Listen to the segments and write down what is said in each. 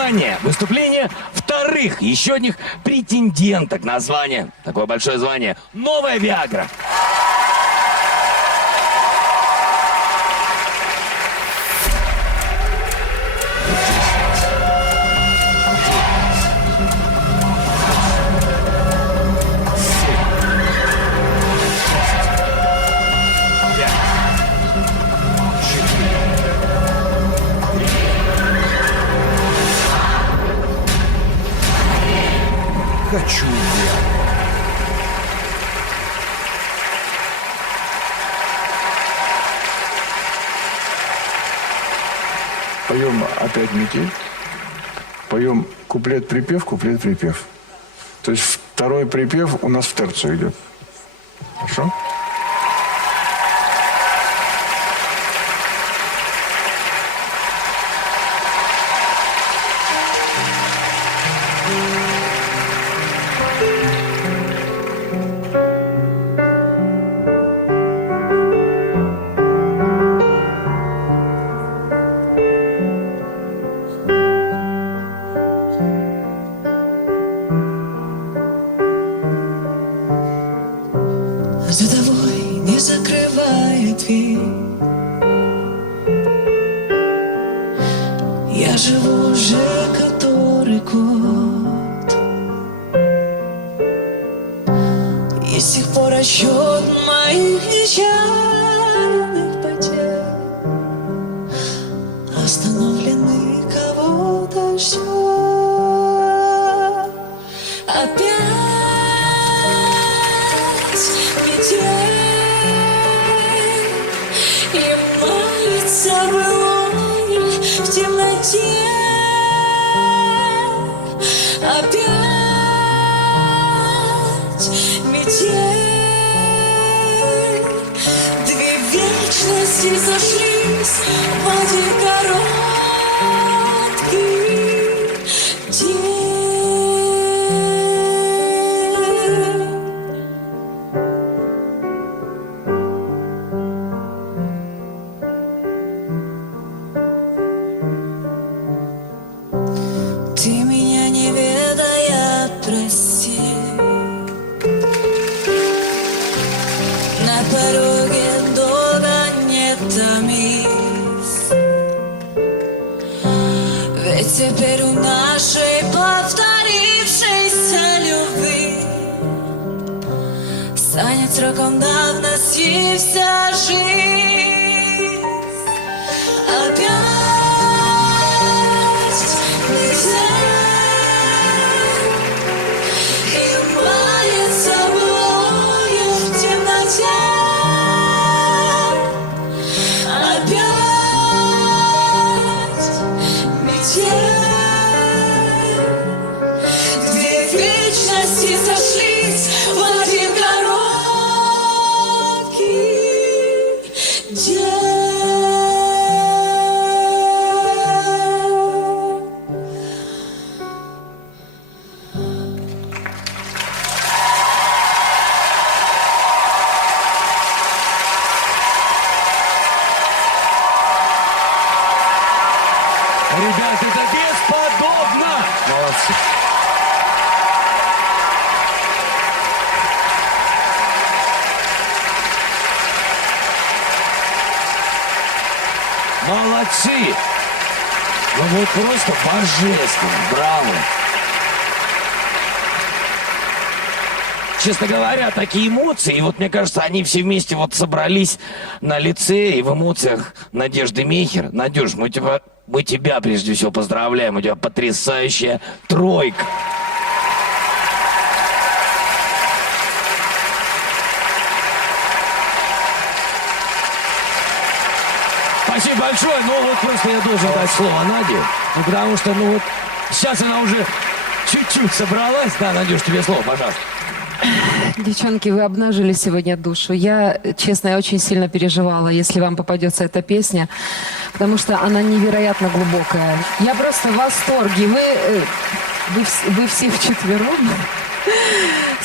внимание, выступление вторых, еще одних претенденток на звание, такое большое звание, «Новая Виагра». Хочу я. Поем опять метель. Поем куплет-припев, куплет-припев. То есть второй припев у нас в терцию идет. Хорошо? За тобой не закрывает дверь. Я живу уже который год, и с тех пор расчет моих нечаянных потерь остановлены, кого-то ждет. Опять метель, и мается былое в темноте. Опять метель, две вечности сошлись в один короткий день. Ты меня не ведая, прости. На пороге долго не томись, ведь теперь у нашей повторившейся любви станет сроком давности вся жизнь. Опять и мается былое в темноте. Опять метель, две вечности сошлись в один короткий день. Ребята, это бесподобно! Молодцы. Молодцы! Ну вот просто божественно, браво! Честно говоря, такие эмоции, и вот мне кажется, они все вместе вот собрались на лице и в эмоциях Надежды Мейхер. Надюш, мы тебя прежде всего поздравляем, у тебя потрясающая тройка. Спасибо большое, но вот просто я должен дать слово Наде, ну, потому что, ну вот, сейчас она уже чуть-чуть собралась. Да, Надюш, тебе слово, пожалуйста. Девчонки, вы обнажили сегодня душу. Я, честно, я очень сильно переживала, если вам попадется эта песня, потому что она невероятно глубокая. Я просто в восторге. Вы все вчетвером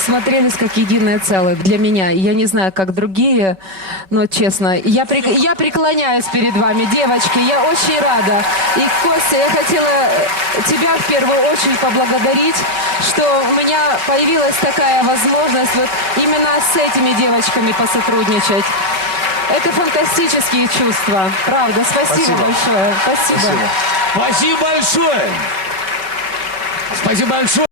смотрелись как единое целое для меня. Я не знаю, как другие, но честно, я преклоняюсь перед вами, девочки. Я очень рада. И, Костя, я хотела тебя в первую очередь поблагодарить, что у меня появилась такая возможность вот именно с этими девочками посотрудничать. Это фантастические чувства. Правда. Спасибо большое. Спасибо. Спасибо большое. Спасибо большое.